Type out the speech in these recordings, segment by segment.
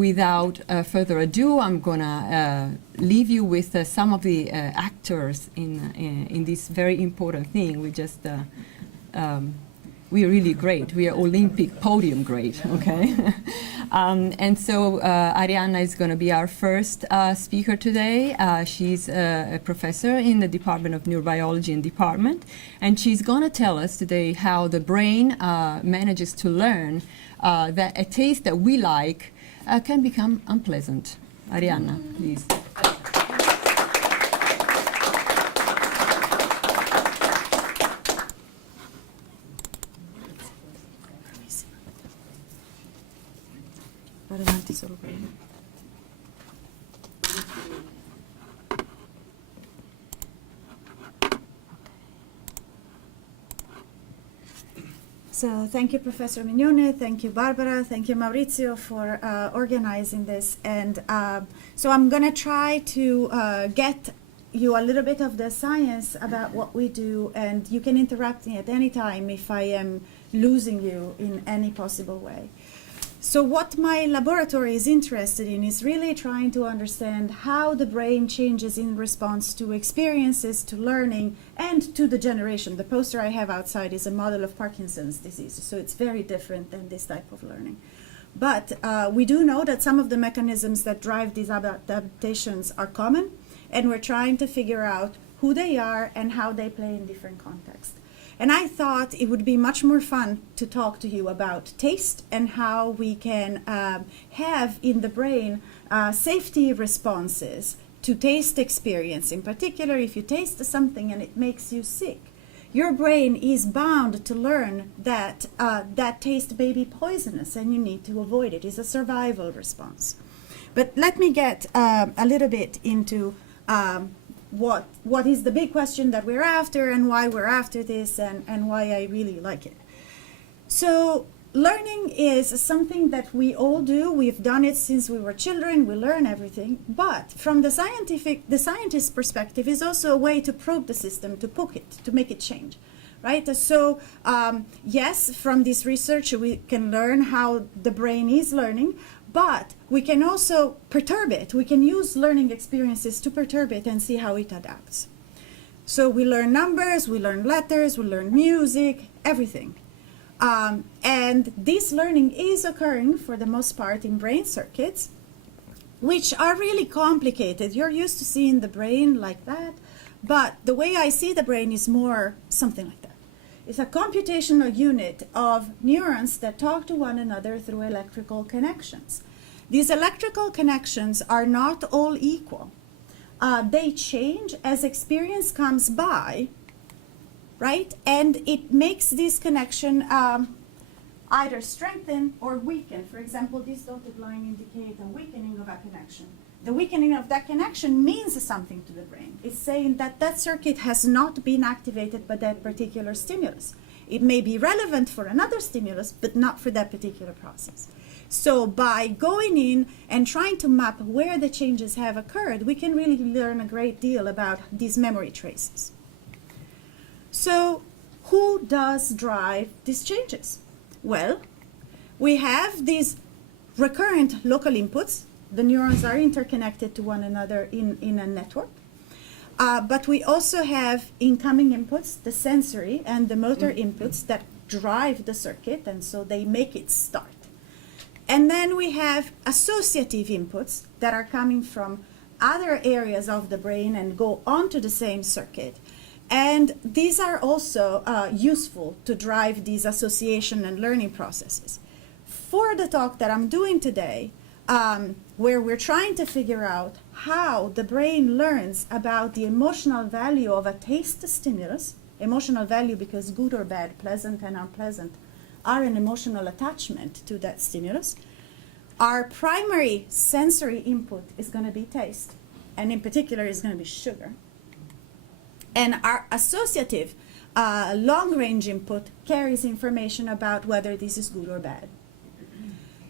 Without further ado, I'm gonna leave you with some of the actors in this very important thing. We are really great. We are Olympic podium great, okay? And so Arianna is going to be our first speaker today. She's a professor in the Department of Neurobiology and she's going to tell us today how the brain manages to learn that a taste that we like can become unpleasant. Arianna, please. So thank you, Professor Mignone, thank you, Barbara, thank you, Maurizio, for organizing this. And so I'm going to try to get you a little bit of the science about what we do, and you can interrupt me at any time if I am losing you in any possible way. So what my laboratory is interested in is really trying to understand how the brain changes in response to experiences, to learning, and to degeneration. The poster I have outside is a model of Parkinson's disease, so it's very different than this type of learning. But we do know that some of the mechanisms that drive these adaptations are common, and we're trying to figure out who they are and how they play in different contexts. And I thought it would be much more fun to talk to you about taste and how we can have in the brain safety responses to taste experience. In particular, if you taste something and it makes you sick, your brain is bound to learn that that taste may be poisonous and you need to avoid it. It's a survival response. But let me get a little bit into what is the big question that we're after and why we're after this and why I really like it. So learning is something that we all do. We've done it since we were children. We learn everything. But from the scientist's perspective is also a way to probe the system, to poke it, to make it change. Right? So yes, from this research we can learn how the brain is learning, but we can also perturb it. We can use learning experiences to perturb it and see how it adapts. So we learn numbers, we learn letters, we learn music, everything. And this learning is occurring for the most part in brain circuits, which are really complicated. You're used to seeing the brain like that, but the way I see the brain is more something like that. It's a computational unit of neurons that talk to one another through electrical connections. These electrical connections are not all equal. They change as experience comes by, right? And it makes this connection either strengthen or weaken. For example, this dotted line indicates a weakening of a connection. The weakening of that connection means something to the brain. It's saying that that circuit has not been activated by that particular stimulus. It may be relevant for another stimulus, but not for that particular process. So by going in and trying to map where the changes have occurred, we can really learn a great deal about these memory traces. So who does drive these changes? Well, we have these recurrent local inputs. The neurons are interconnected to one another in a network. But we also have incoming inputs, the sensory and the motor inputs that drive the circuit, and so they make it start. And then we have associative inputs that are coming from other areas of the brain and go onto the same circuit. And these are also useful to drive these association and learning processes. For the talk that I'm doing today, where we're trying to figure out how the brain learns about the emotional value of a taste stimulus, emotional value because good or bad, pleasant and unpleasant, are an emotional attachment to that stimulus. Our primary sensory input is going to be taste, and in particular is going to be sugar. And our associative long-range input carries information about whether this is good or bad.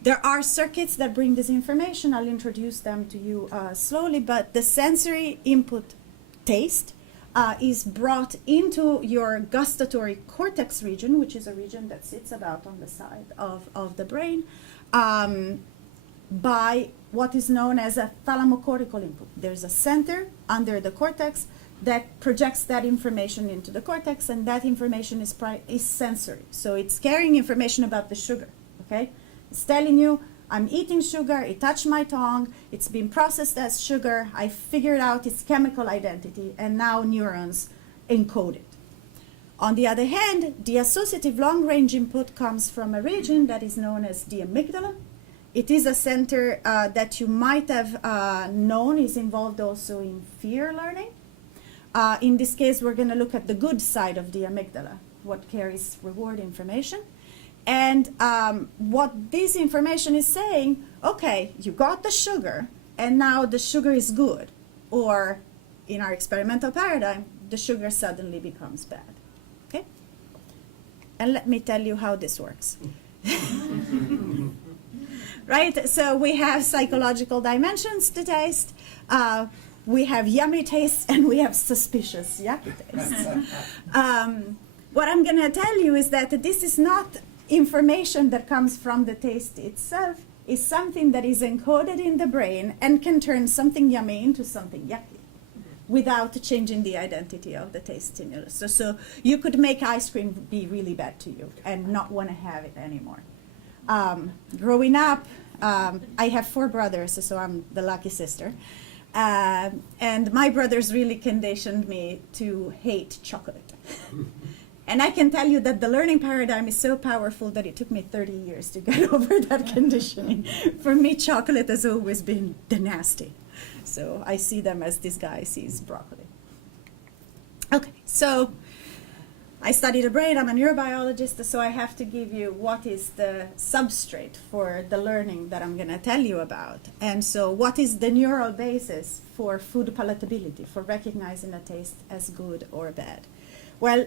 There are circuits that bring this information. I'll introduce them to you slowly, but the sensory input, taste, is brought into your gustatory cortex region, which is a region that sits about on the side of the brain. by what is known as a thalamocortical input. There's a center under the cortex that projects that information into the cortex, and that information is sensory. So it's carrying information about the sugar, okay? It's telling you, I'm eating sugar, it touched my tongue, it's been processed as sugar, I figured out its chemical identity, and now neurons encode it. On the other hand, the associative long-range input comes from a region that is known as the amygdala. It is a center that you might have known is involved also in fear learning. In this case, we're going to look at the good side of the amygdala, what carries reward information. And what this information is saying, okay, you got the sugar, and now the sugar is good. Or, in our experimental paradigm, the sugar suddenly becomes bad. Okay? And let me tell you how this works. Right? So we have psychological dimensions to taste. We have yummy tastes, and we have suspicious yucky tastes. What I'm going to tell you is that this is not information that comes from the taste itself. It's something that is encoded in the brain and can turn something yummy into something yucky without changing the identity of the taste stimulus. So you could make ice cream be really bad to you and not want to have it anymore. Growing up, I have 4 brothers, so I'm the lucky sister. And my brothers really conditioned me to hate chocolate. And I can tell you that the learning paradigm is so powerful that it took me 30 years to get over that conditioning. For me, chocolate has always been the nasty. So I see them as this guy sees broccoli. Okay, so I study the brain. I'm a neurobiologist, so I have to give you what is the substrate for the learning that I'm going to tell you about. And so what is the neural basis for food palatability, for recognizing a taste as good or bad? Well,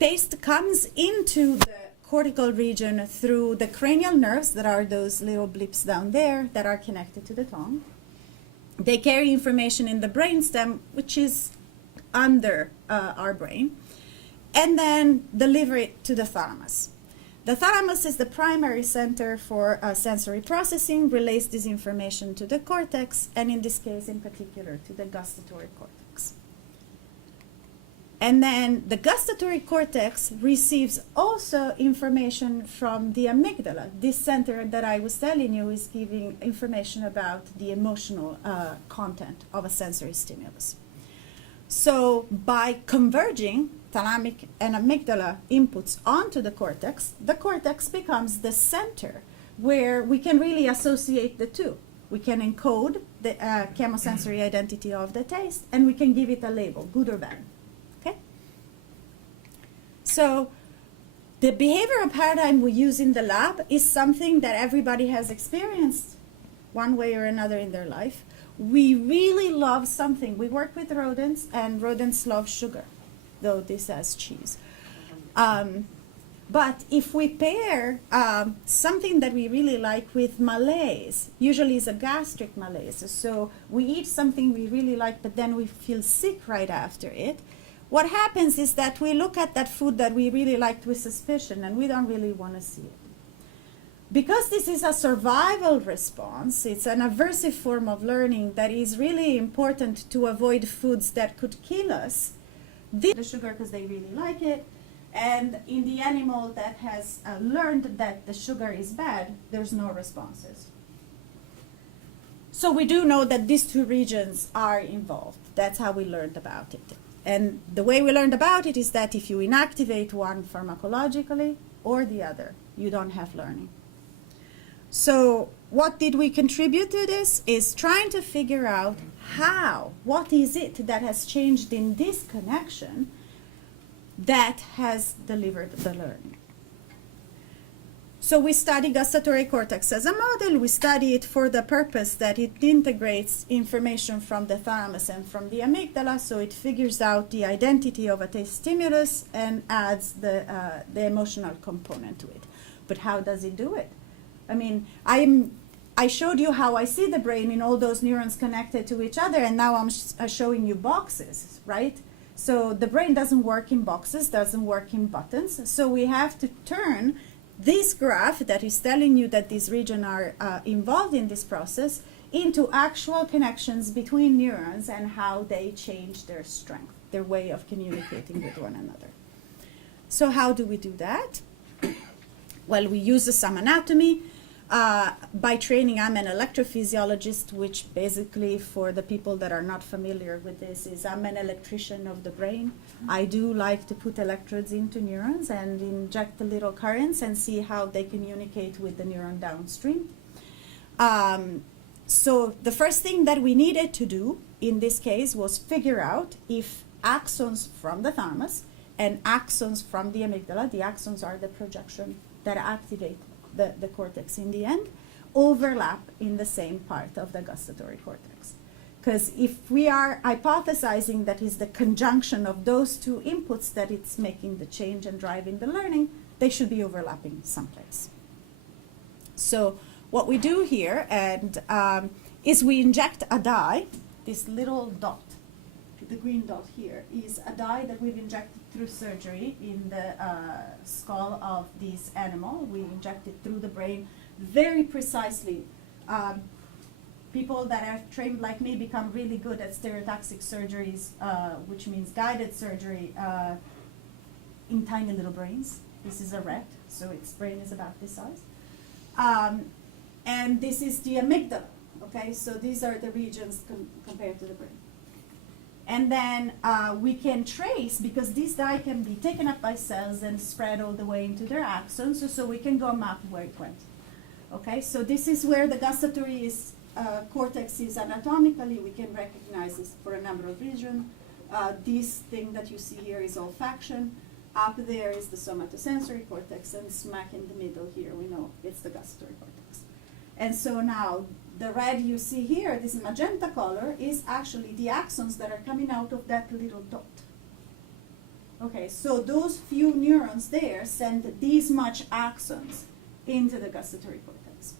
taste comes into the cortical region through the cranial nerves that are those little blips down there that are connected to the tongue. They carry information in the brainstem, which is under our brain, and then deliver it to the thalamus. The thalamus is the primary center for sensory processing, relays this information to the cortex, and in this case in particular to the gustatory cortex. And then the gustatory cortex receives also information from the amygdala. This center that I was telling you is giving information about the emotional content of a sensory stimulus. So by converging thalamic and amygdala inputs onto the cortex becomes the center where we can really associate the two. We can encode the chemosensory identity of the taste, and we can give it a label, good or bad. Okay? So the behavioral paradigm we use in the lab is something that everybody has experienced one way or another in their life. We really love something. We work with rodents, and rodents love sugar, though this has cheese. But if we pair something that we really like with malaise, usually it's a gastric malaise, so we eat something we really like, but then we feel sick right after it, what happens is that we look at that food that we really liked with suspicion, and we don't really want to see it. Because this is a survival response, it's an aversive form of learning that is really important to avoid foods that could kill us. The sugar because they really like it, and in the animal that has learned that the sugar is bad, there's no responses. So we do know that these two regions are involved. That's how we learned about it. And the way we learned about it is that if you inactivate one pharmacologically or the other, you don't have learning. So what did we contribute to this is trying to figure out what is it that has changed in this connection that has delivered the learning. So we study gustatory cortex as a model. We study it for the purpose that it integrates information from the thalamus and from the amygdala, so it figures out the identity of a taste stimulus and adds the emotional component to it. But how does it do it? I mean, I showed you how I see the brain in all those neurons connected to each other, and now I'm showing you boxes, right? So the brain doesn't work in boxes, doesn't work in buttons, so we have to turn this graph that is telling you that these regions are involved in this process into actual connections between neurons and how they change their strength, their way of communicating with one another. So how do we do that? Well, we use some anatomy. By training, I'm an electrophysiologist, which basically, for the people that are not familiar with this, is I'm an electrician of the brain. I do like to put electrodes into neurons and inject the little currents and see how they communicate with the neuron downstream. So the first thing that we needed to do in this case was figure out if axons from the thalamus and axons from the amygdala, the axons are the projection that activate the cortex in the end, overlap in the same part of the gustatory cortex. Because if we are hypothesizing that is the conjunction of those two inputs that it's making the change and driving the learning, they should be overlapping someplace. So what we do here is we inject a dye, this little dot, the green dot here, is a dye that we've injected through surgery in the skull of this animal. We inject it through the brain very precisely. People that are trained like me become really good at stereotactic surgeries, which means guided surgery in tiny little brains. This is a rat, so its brain is about this size. And this is the amygdala, okay? So these are the regions compared to the brain. And then we can trace, because this dye can be taken up by cells and spread all the way into their axons, so we can go map where it went. Okay, so this is where the gustatory cortex is anatomically. We can recognize this for a number of reasons. This thing that you see here is olfaction. Up there is the somatosensory cortex, and smack in the middle here, we know it's the gustatory cortex. And so now, the red you see here, this magenta color, is actually the axons that are coming out of that little dot. Okay, so those few neurons there send these much axons into the gustatory cortex.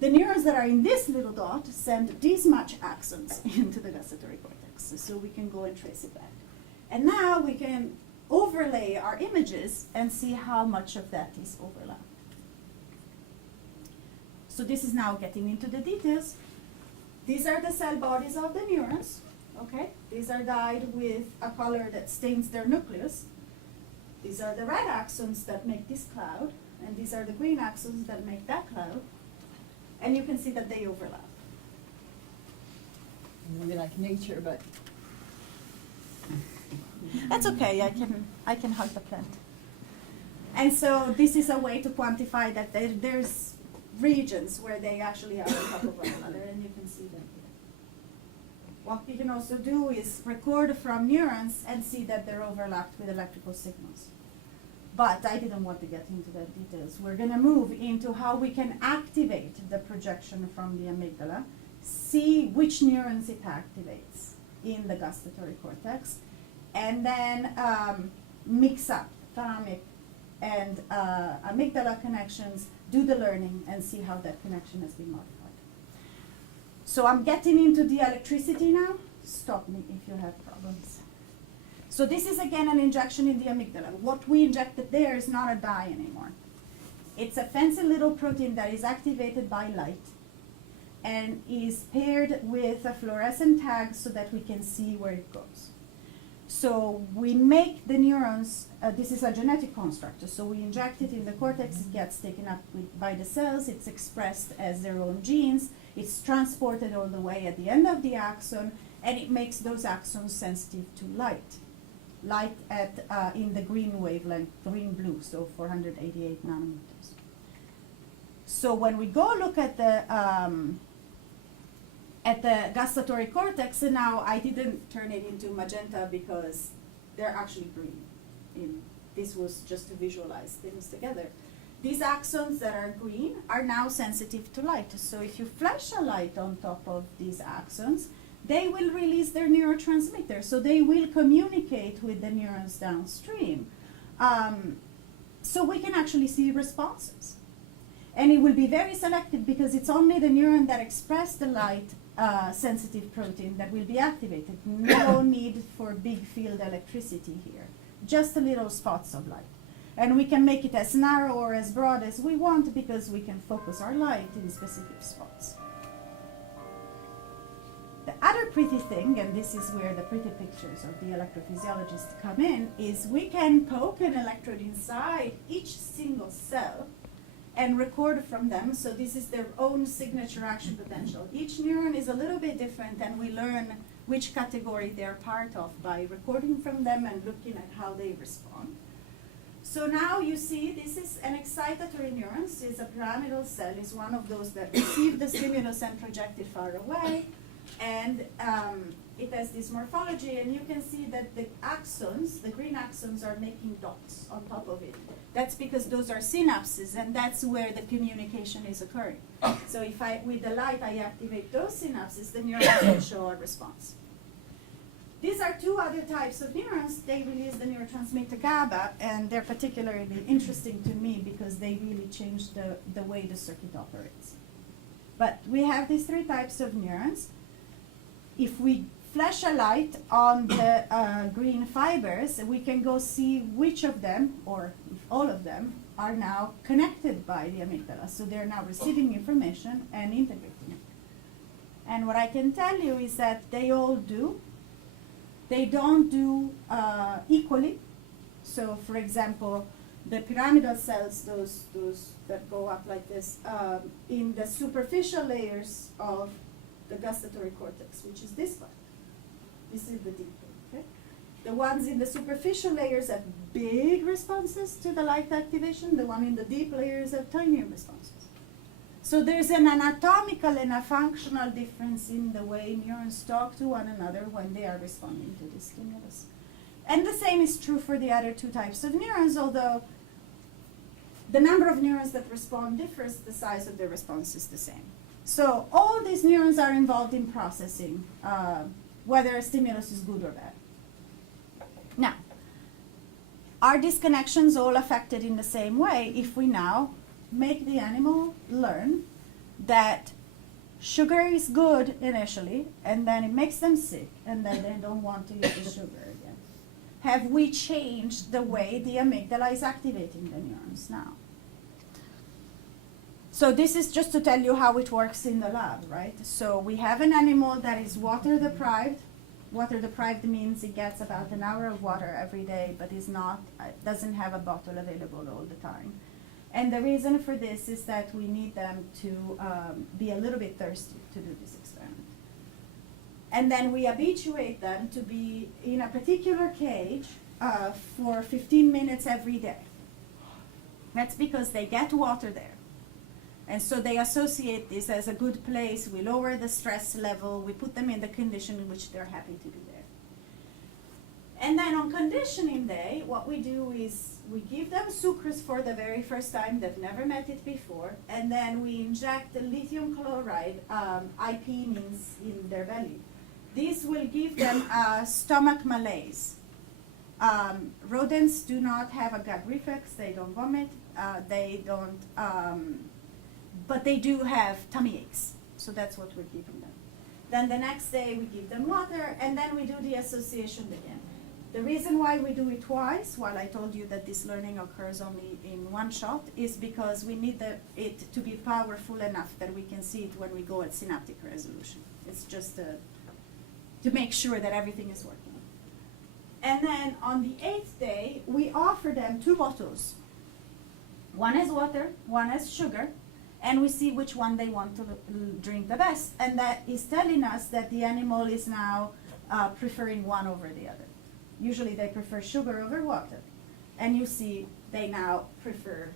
The neurons that are in this little dot send these much axons into the gustatory cortex. So we can go and trace it back. And now we can overlay our images and see how much of that is overlapped. So this is now getting into the details. These are the cell bodies of the neurons, okay? These are dyed with a color that stains their nucleus. These are the red axons that make this cloud, and these are the green axons that make that cloud. And you can see that they overlap. Maybe like nature, but that's okay, I can hug the plant. And so this is a way to quantify that there's regions where they actually are on top of one another, and you can see them here. What we can also do is record from neurons and see that they're overlapped with electrical signals. But I didn't want to get into the details. We're going to move into how we can activate the projection from the amygdala, see which neurons it activates in the gustatory cortex, and then mix up thalamic and amygdala connections, do the learning, and see how that connection has been modified. So I'm getting into the electricity now. Stop me if you have problems. So this is again an injection in the amygdala. What we injected there is not a dye anymore. It's a fancy little protein that is activated by light and is paired with a fluorescent tag so that we can see where it goes. So we make the neurons, this is a genetic construct, so we inject it in the cortex, it gets taken up by the cells, it's expressed as their own genes, it's transported all the way at the end of the axon, and it makes those axons sensitive to light. Light at in the green wavelength, green-blue, so 488 nanometers. So when we go look at the gustatory cortex, and now I didn't turn it into magenta because they're actually green. This was just to visualize things together. These axons that are green are now sensitive to light. So if you flash a light on top of these axons, they will release their neurotransmitter. So they will communicate with the neurons downstream. So we can actually see responses. And it will be very selective because it's only the neuron that express the light sensitive protein that will be activated. No need for big field electricity here, just a little spots of light. And we can make it as narrow or as broad as we want because we can focus our light in specific spots. The other pretty thing, and this is where the pretty pictures of the electrophysiologist come in, is we can poke an electrode inside each single cell and record from them. So this is their own signature action potential. Each neuron is a little bit different, and we learn which category they're part of by recording from them and looking at how they respond. So now you see this is an excitatory neuron. It's a pyramidal cell. It's one of those that receive the stimulus and project it far away. And it has this morphology, and you can see that the axons, the green axons, are making dots on top of it. That's because those are synapses, and that's where the communication is occurring. So if with the light, I activate those synapses, the neurons will show a response. These are two other types of neurons. They release the neurotransmitter GABA, and they're particularly interesting to me because they really change the way the circuit operates. But we have these three types of neurons. If we flash a light on the green fibers, we can go see which of them, or if all of them, are now connected by the amygdala. So they're now receiving information and integrating it. And what I can tell you is that they all do. They don't do equally. So for example, the pyramidal cells, those that go up like this, in the superficial layers of the gustatory cortex, which is this part. This is the deep one, okay? The ones in the superficial layers have big responses to the light activation. The one in the deep layers have tinier responses. So there's an anatomical and a functional difference in the way neurons talk to one another when they are responding to the stimulus. And the same is true for the other two types of neurons, although the number of neurons that respond differs, the size of the response is the same. So all these neurons are involved in processing, whether a stimulus is good or bad. Now, are these connections all affected in the same way if we now make the animal learn that sugar is good initially, and then it makes them sick, and then they don't want to use the sugar again? Have we changed the way the amygdala is activating the neurons now? So this is just to tell you how it works in the lab, right? So we have an animal that is water deprived. Water deprived means it gets about an hour of water every day, but doesn't have a bottle available all the time. And the reason for this is that we need them to be a little bit thirsty to do this experiment. And then we habituate them to be in a particular cage for 15 minutes every day. That's because they get water there. And so they associate this as a good place. We lower the stress level. We put them in the condition in which they're happy to be there. And then on conditioning day, what we do is we give them sucrose for the very first time. They've never met it before. And then we inject the lithium chloride, IP means in their belly. This will give them a stomach malaise. Rodents do not have a gut reflex. They don't vomit. They don't... but they do have tummy aches, so that's what we're giving them. Then the next day we give them water, and then we do the association again. The reason why we do it twice, while I told you that this learning occurs only in one shot, is because we need it to be powerful enough that we can see it when we go at synaptic resolution. It's just to make sure that everything is working. And then on the 8th day, we offer them 2 bottles. One has water, one has sugar, and we see which one they want to drink the best. And that is telling us that the animal is now preferring one over the other. Usually they prefer sugar over water. And you see they now prefer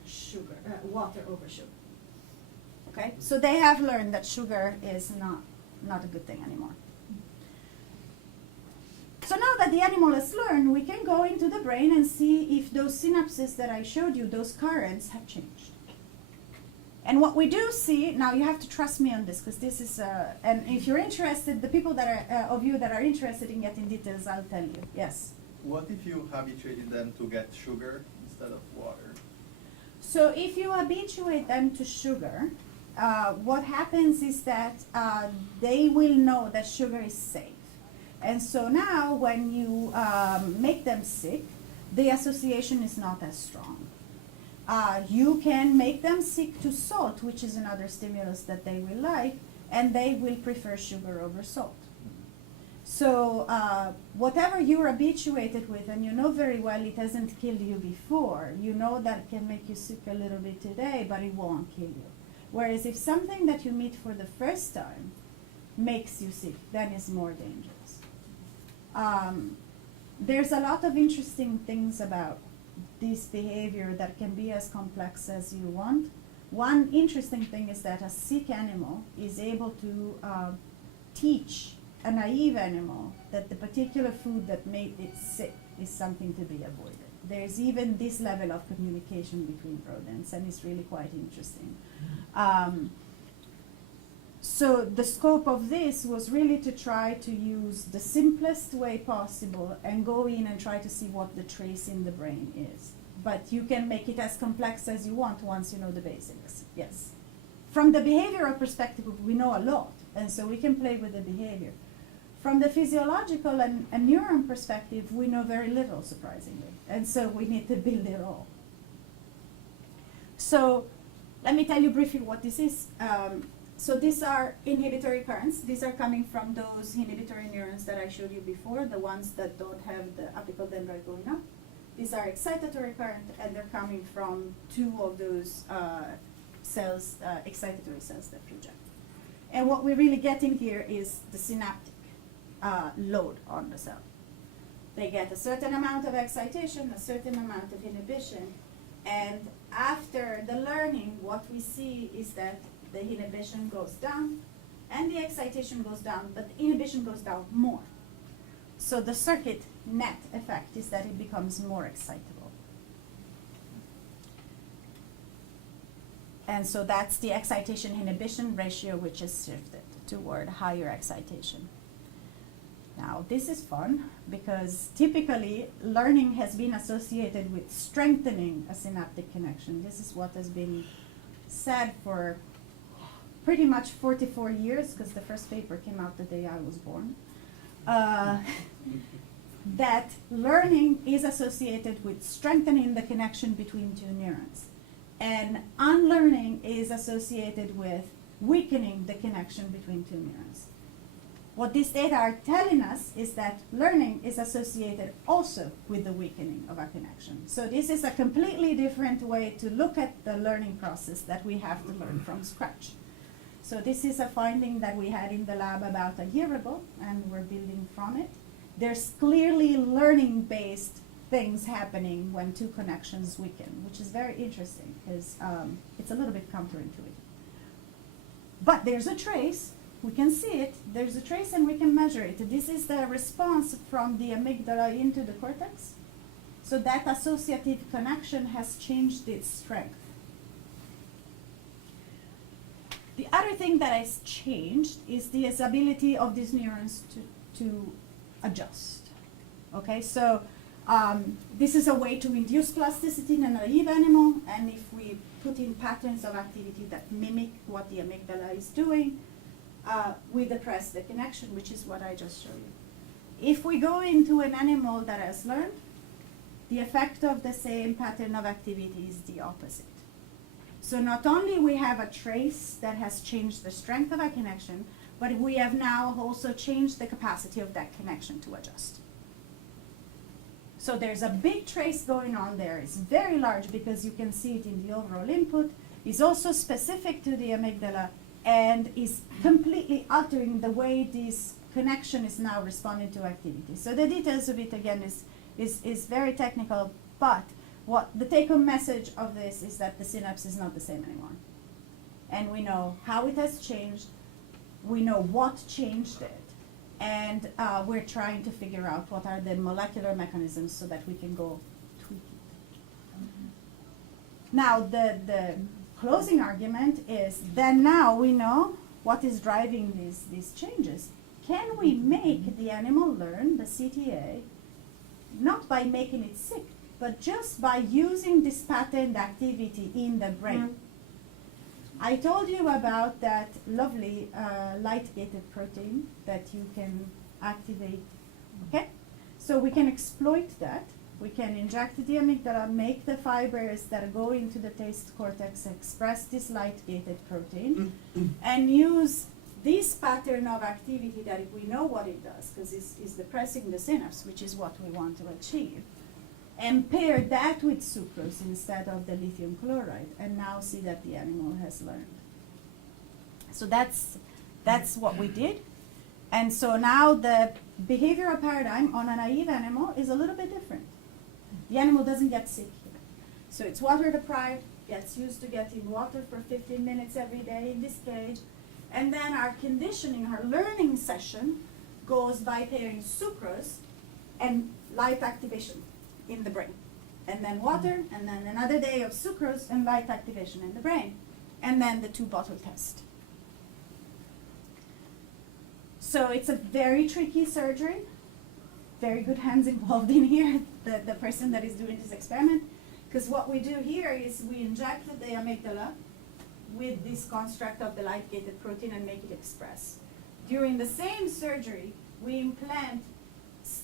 water over sugar. Okay? So they have learned that sugar is not a good thing anymore. So now that the animal has learned, we can go into the brain and see if those synapses that I showed you, those currents, have changed. And what we do see, now you have to trust me on this, because this is, and if you're interested, the people that are, of you that are interested in getting details, I'll tell you. Yes? What if you habituated them to get sugar instead of water? So if you habituate them to sugar, what happens is that they will know that sugar is safe. And so now when you make them sick, the association is not as strong. You can make them sick to salt, which is another stimulus that they will like, and they will prefer sugar over salt. So whatever you're habituated with, and you know very well it hasn't killed you before, you know that it can make you sick a little bit today, but it won't kill you. Whereas if something that you meet for the first time makes you sick, then it's more dangerous. There's a lot of interesting things about this behavior that can be as complex as you want. One interesting thing is that a sick animal is able to teach a naive animal that the particular food that made it sick is something to be avoided. There's even this level of communication between rodents, and it's really quite interesting. So the scope of this was really to try to use the simplest way possible and go in and try to see what the trace in the brain is. But you can make it as complex as you want once you know the basics, yes. From the behavioral perspective, we know a lot, and so we can play with the behavior. From the physiological and neuron perspective, we know very little, surprisingly, and so we need to build it all. So let me tell you briefly what this is. So these are inhibitory currents. These are coming from those inhibitory neurons that I showed you before, the ones that don't have the apical dendrite going up. These are excitatory current, and they're coming from two of those cells, excitatory cells that project. And what we're really getting here is the synaptic load on the cell. They get a certain amount of excitation, a certain amount of inhibition, and after the learning, what we see is that the inhibition goes down and the excitation goes down, but the inhibition goes down more. So the circuit net effect is that it becomes more excitable. And so that's the excitation-inhibition ratio, which is shifted toward higher excitation. Now, this is fun because typically learning has been associated with strengthening a synaptic connection. This is what has been said for pretty much 44 years, because the first paper came out the day I was born, that learning is associated with strengthening the connection between two neurons. And unlearning is associated with weakening the connection between two neurons. What these data are telling us is that learning is associated also with the weakening of a connection. So this is a completely different way to look at the learning process that we have to learn from scratch. So this is a finding that we had in the lab about a year ago, and we're building from it. There's clearly learning-based things happening when two connections weaken, which is very interesting because it's a little bit counterintuitive. But there's a trace. We can see it. There's a trace and we can measure it. This is the response from the amygdala into the cortex. So that associative connection has changed its strength. The other thing that has changed is the ability of these neurons to adjust. Okay, so this is a way to induce plasticity in a naive animal, and if we put in patterns of activity that mimic what the amygdala is doing, we depress the connection, which is what I just showed you. If we go into an animal that has learned, the effect of the same pattern of activity is the opposite. So not only we have a trace that has changed the strength of a connection, but we have now also changed the capacity of that connection to adjust. So there's a big trace going on there. It's very large because you can see it in the overall input. It's also specific to the amygdala and is completely altering the way this connection is now responding to activity. So the details of it, again, is very technical, but what the take-home message of this is that the synapse is not the same anymore. And we know how it has changed, we know what changed it, and we're trying to figure out what are the molecular mechanisms so that we can go tweak it. Now, the closing argument is then now we know what is driving these changes. Can we make the animal learn the CTA, not by making it sick, but just by using this patterned activity in the brain? I told you about that lovely light-gated protein that you can activate, okay? So we can exploit that We can inject the amygdala, make the fibers that go into the taste cortex express this light-gated protein, and use this pattern of activity that we know what it does, because it's depressing the synapse, which is what we want to achieve, and pair that with sucrose instead of the lithium chloride, and now see that the animal has learned. So that's what we did. And so now the behavioral paradigm on a naive animal is a little bit different. The animal doesn't get sick here. So it's water deprived, gets used to getting water for 15 minutes every day in this cage. And then our conditioning, our learning session goes by pairing sucrose and light activation in the brain. And then water, and then another day of sucrose and light activation in the brain. And then the 2-bottle test. So it's a very tricky surgery. Very good hands involved in here, the person that is doing this experiment. Because what we do here is we inject the amygdala with this construct of the light-gated protein and make it express. During the same surgery, we implant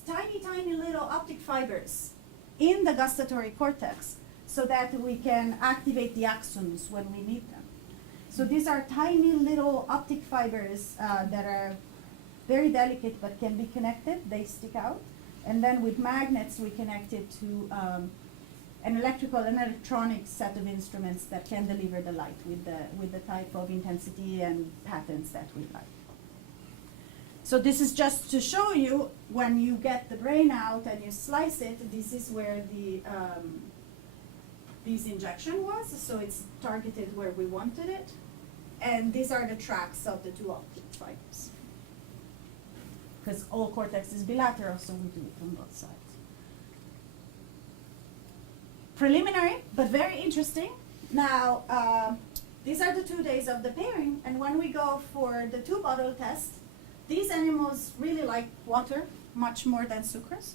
tiny, tiny little optic fibers in the gustatory cortex so that we can activate the axons when we need them. So these are tiny little optic fibers that are very delicate but can be connected. They stick out. And then with magnets, we connect it to an electrical and electronic set of instruments that can deliver the light with the type of intensity and patterns that we like. So this is just to show you when you get the brain out and you slice it, this is where this injection was. So it's targeted where we wanted it. And these are the tracks of the 2 optic fibers. Because all cortex is bilateral, so we do it on both sides. Preliminary, but very interesting. Now, these are the 2 days of the pairing, and when we go for the 2-bottle test, these animals really like water much more than sucrose.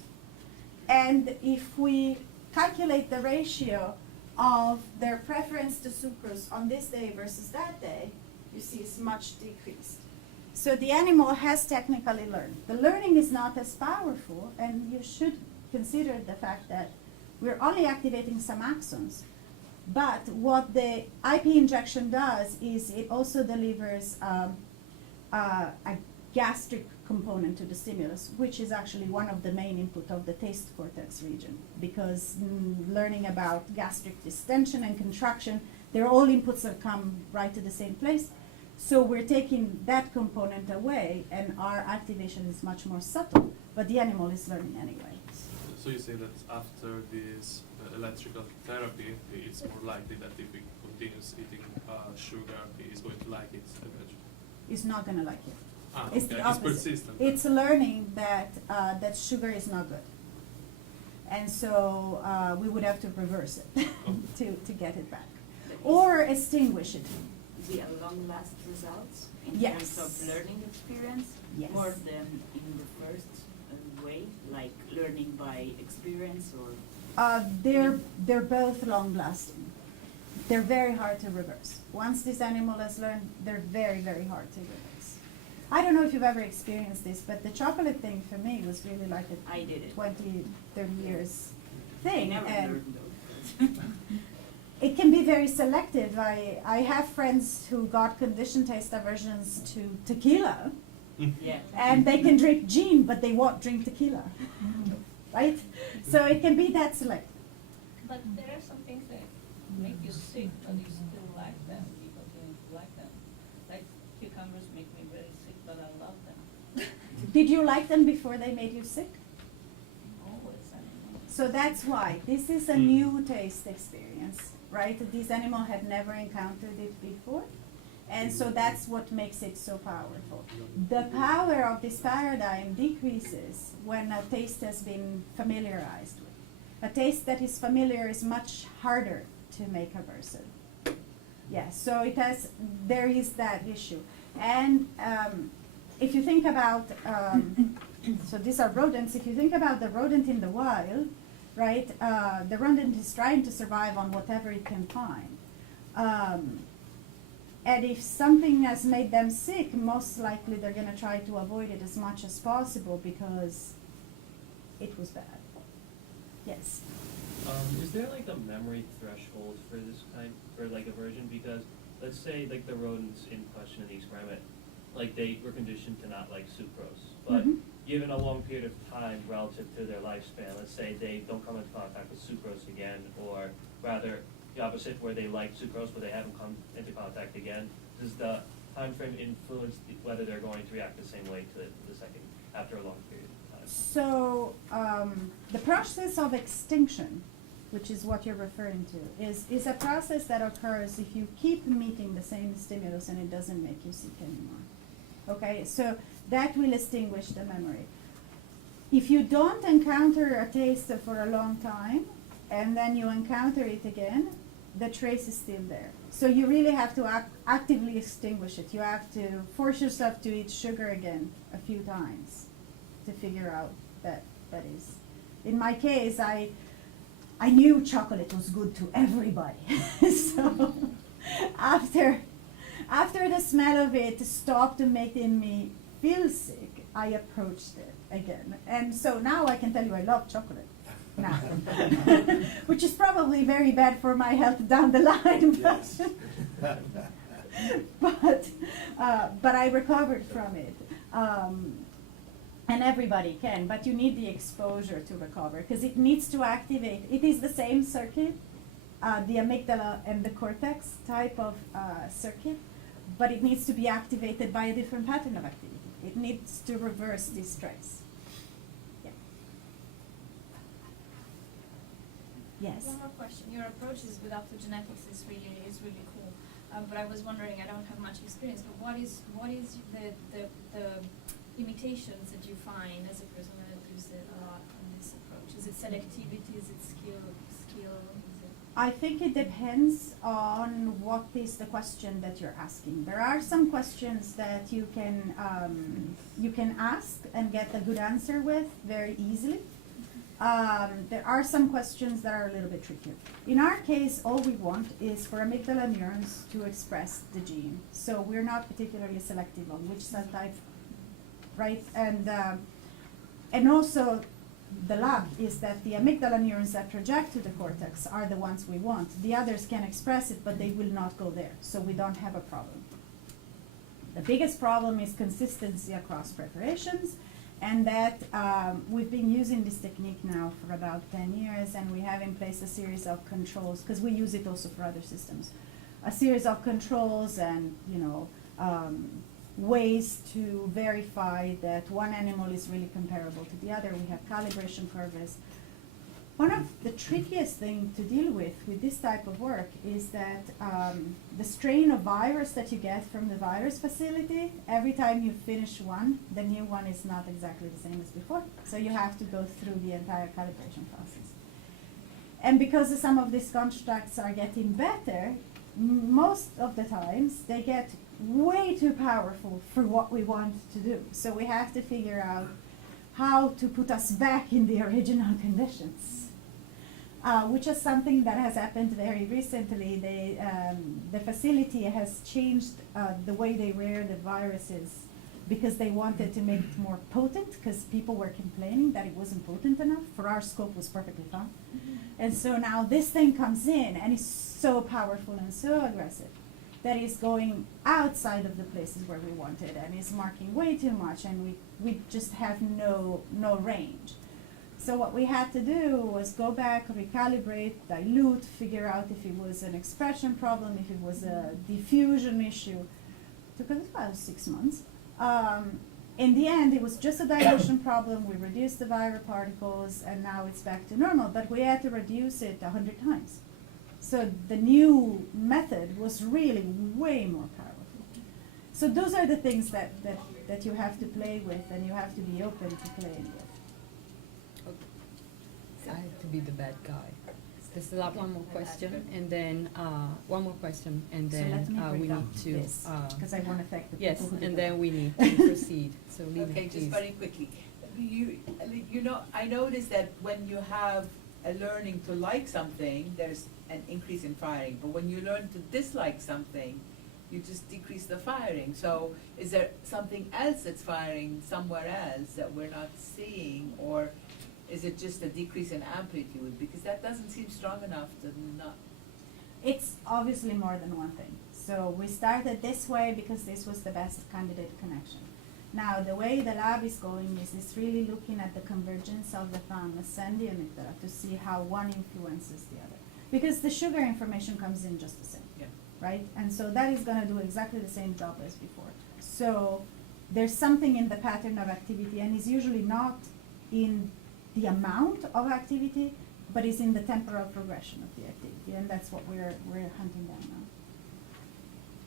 And if we calculate the ratio of their preference to sucrose on this day versus that day, you see it's much decreased. So the animal has technically learned. The learning is not as powerful, and you should consider the fact that we're only activating some axons. But what the IP injection does is it also delivers a gastric component to the stimulus, which is actually one of the main input of the taste cortex region, because learning about gastric distension and contraction, they're all inputs that come right to the same place. So we're taking that component away, and our activation is much more subtle, but the animal is learning anyway. So you say that after this electrical therapy, it's more likely that if he continues eating sugar, he is going to like it eventually? He's not going to like it. It's the it's opposite. persistent. It's learning that that sugar is not good, and so we would have to reverse it to get it back, or extinguish it. The long-lasting results in Yes. terms of learning experience, Yes. more than in the first way, like learning by experience, or They're both long-lasting. They're very hard to reverse. Once this animal has learned, they're very, very hard to reverse. I don't know if you've ever experienced this, but the chocolate thing for me was really like a I did it. 20, 30 years I thing. never and learned those. it can be very selective. I have friends who got conditioned taste aversions to tequila, Yeah. and they can drink gin, but they won't drink tequila, right? So it can be that selective. But there are some things that make you sick, but you still like them because you like them. Like cucumbers make me very sick, but I love them. Did you like them before they made you sick? Always, I mean. So that's why this is a new taste experience, right? This animal had never encountered it before. And so that's what makes it so powerful. The power of this paradigm decreases when a taste has been familiarized with. A taste that is familiar is much harder to make aversive. Yeah, so there is that issue. And if you think about, so these are rodents, if you think about the rodent in the wild, right, the rodent is trying to survive on whatever it can find. And if something has made them sick, most likely they're going to try to avoid it as much as possible because it was bad. Yes. Is there like a memory threshold for this kind, for like aversion? Because let's say like the rodents in question in the experiment, like they were conditioned to not like sucrose, but Mhm. given a long period of time relative to their lifespan, let's say they don't come into contact with sucrose again, or rather the opposite, where they like sucrose but they haven't come into contact again, does the time frame influence whether they're going to react the same way to the second after a long period of time? So the process of extinction, which is what you're referring to, is a process that occurs if you keep meeting the same stimulus and it doesn't make you sick anymore. Okay, so that will extinguish the memory. If you don't encounter a taste for a long time and then you encounter it again, the trace is still there. So you really have to actively extinguish it. You have to force yourself to eat sugar again a few times to figure out that is. In my case, I knew chocolate was good to everybody. So after the smell of it stopped making me feel sick, I approached it again. And so now I can tell you I love chocolate now, which is probably very bad for my health down the line. Yes. But I recovered from it. And everybody can, but you need the exposure to recover because it needs to activate. It is the same circuit, the amygdala and the cortex type of circuit, but it needs to be activated by a different pattern of activity. It needs to reverse this stress. Yeah. Yes. One more question. Your approach is with optogenetics is really cool. But I was wondering, I don't have much experience, but what is the limitations that you find as a person that uses it a lot in this approach? Is it selectivity? Is it skill? Is it I think it depends on what is the question that you're asking. There are some questions that you can ask and get a good answer with very easily. There are some questions that are a little bit trickier. In our case, all we want is for amygdala neurons to express the gene. So we're not particularly selective on which cell type, right? And also the luck is that the amygdala neurons that project to the cortex are the ones we want. The others can express it, but they will not go there. So we don't have a problem. The biggest problem is consistency across preparations. And that we've been using this technique now for about 10 years, and we have in place a series of controls, because we use it also for other systems. A series of controls and, ways to verify that one animal is really comparable to the other. We have calibration curves. One of the trickiest things to deal with this type of work is that the strain of virus that you get from the virus facility, every time you finish one, the new one is not exactly the same as before. So you have to go through the entire calibration process. And because some of these constructs are getting better, most of the times they get way too powerful for what we want to do. So we have to figure out how to put us back in the original conditions. Which is something that has happened very recently. The facility has changed the way they rear the viruses because they wanted to make it more potent, because people were complaining that it wasn't potent enough. For our scope, it was perfectly fine. And so now this thing comes in and is so powerful and so aggressive that is going outside of the places where we wanted and is marking way too much, and we just have no range. So what we had to do was go back, recalibrate, dilute, figure out if it was an expression problem, if it was a diffusion issue. Took us about 6 months. In the end, it was just a dilution problem. We reduced the viral particles, and now it's back to normal. But we had to reduce it 100 times. So the new method was really way more powerful. So those are the things that you have to play with, and you have to be open to playing with. I have to be the bad guy. There's one more question, and then one more question, and So then let me we bring up need to. this, because I want to thank the Yes, people who did and that. then we need to proceed. So Lina, Okay, please. just very quickly. I noticed that when you have a learning to like something, there's an increase in firing. But when you learn to dislike something, you just decrease the firing. So is there something else that's firing somewhere else that we're not seeing? Or is it just a decrease in amplitude? Because that doesn't seem strong enough to not. It's obviously more than one thing. So we started this way because this was the best candidate connection. Now, the way the lab is going is it's really looking at the convergence of the thalamus and the amygdala to see how one influences the other. Because the sugar information comes in just the same, Yeah. right? And so that is going to do exactly the same job as before. So there's something in the pattern of activity, and it's usually not in the amount of activity, but it's in the temporal progression of the activity, and that's what we're hunting down now.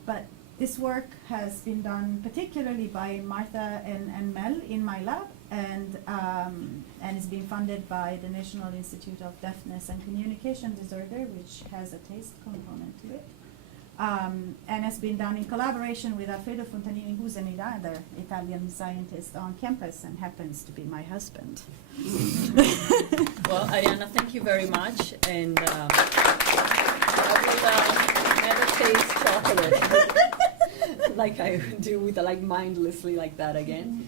But this work has been done particularly by Martha and Mel in my lab, and it's been funded by the National Institute of Deafness and Communication Disorder, which has a taste component to it. And has been done in collaboration with Alfredo Fontanini, who's another Italian scientist on campus and happens to be my husband. Well, Arianna, thank you very much, and I will never taste chocolate like I do with mindlessly like that again.